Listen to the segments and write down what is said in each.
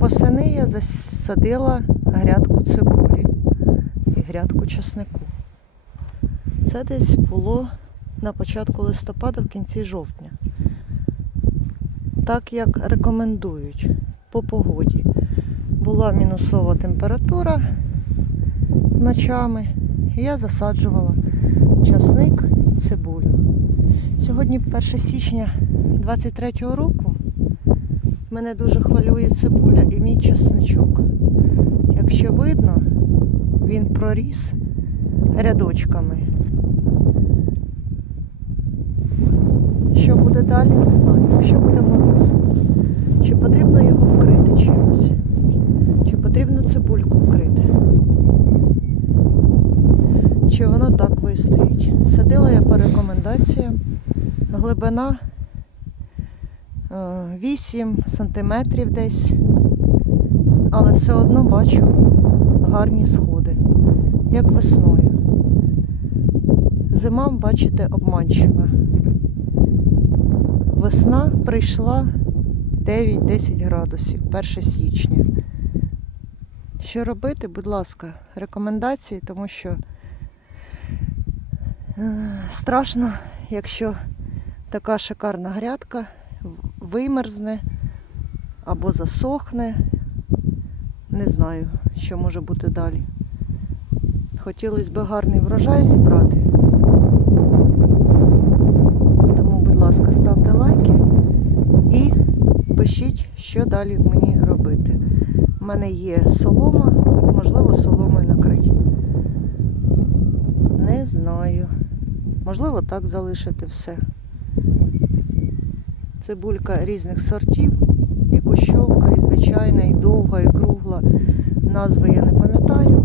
Восени я засадила грядку цибулі і грядку часнику. Це десь було на початку листопада, в кінці жовтня. Так як рекомендують по погоді. Була мінусова температура ночами, і я засаджувала часник і цибулю. Сьогодні 1 січня 23 року. Мене дуже хвилює цибуля і мій часничок. Якщо видно, він проріс рядочками. Що буде далі, не знаю. Якщо буде мороз, чи потрібно його вкрити чимось, чи потрібно цибульку вкрити, чи воно так вистоїть. Садила я по рекомендаціям. Глибина 8 сантиметрів десь, але все одно бачу гарні сходи, як весною. Зима, бачите, обманчива. Весна прийшла 9-10 градусів, 1 січня. Що робити, будь ласка, рекомендації, тому що е, страшно, якщо така шикарна грядка вимерзне або засохне. Не знаю, що може бути далі. Хотілося б гарний врожай зібрати. Тому, будь ласка, ставте лайки і пишіть, що далі мені робити. У мене є солома, можливо, соломою накрить. Не знаю. Можливо, так залишити все. Цибулька різних сортів, і кущовка, і звичайна, і довга, і кругла. Назви я не пам'ятаю,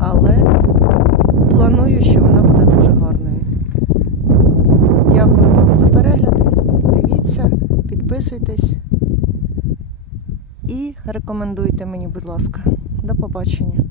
але планую, що вона буде дуже гарною. Дякую вам за перегляди. Дивіться, підписуйтесь і рекомендуйте мені, будь ласка. До побачення.